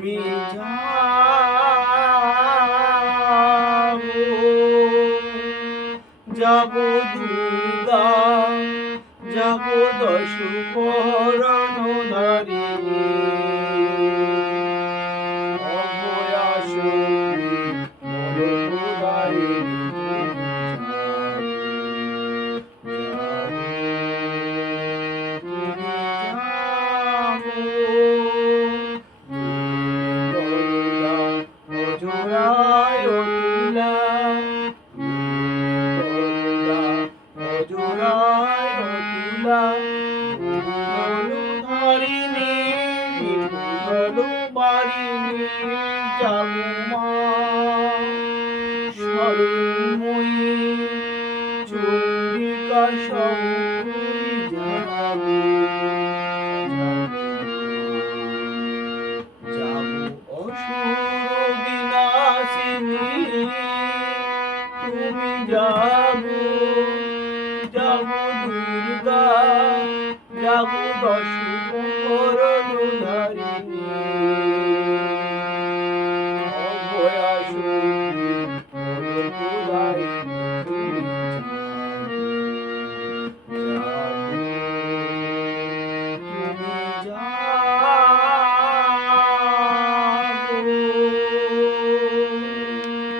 করি হ্যাঁ। যাব। দুর্গা যাব দশু পরণ তুলা ধরিনি বাড়িনি জাগুমা স্বর্ণময়ী চন্ডিকা শঙ্করী যাব যাব অসুর বিনাশিনী তুমি যাব রাহু দশু করুণারী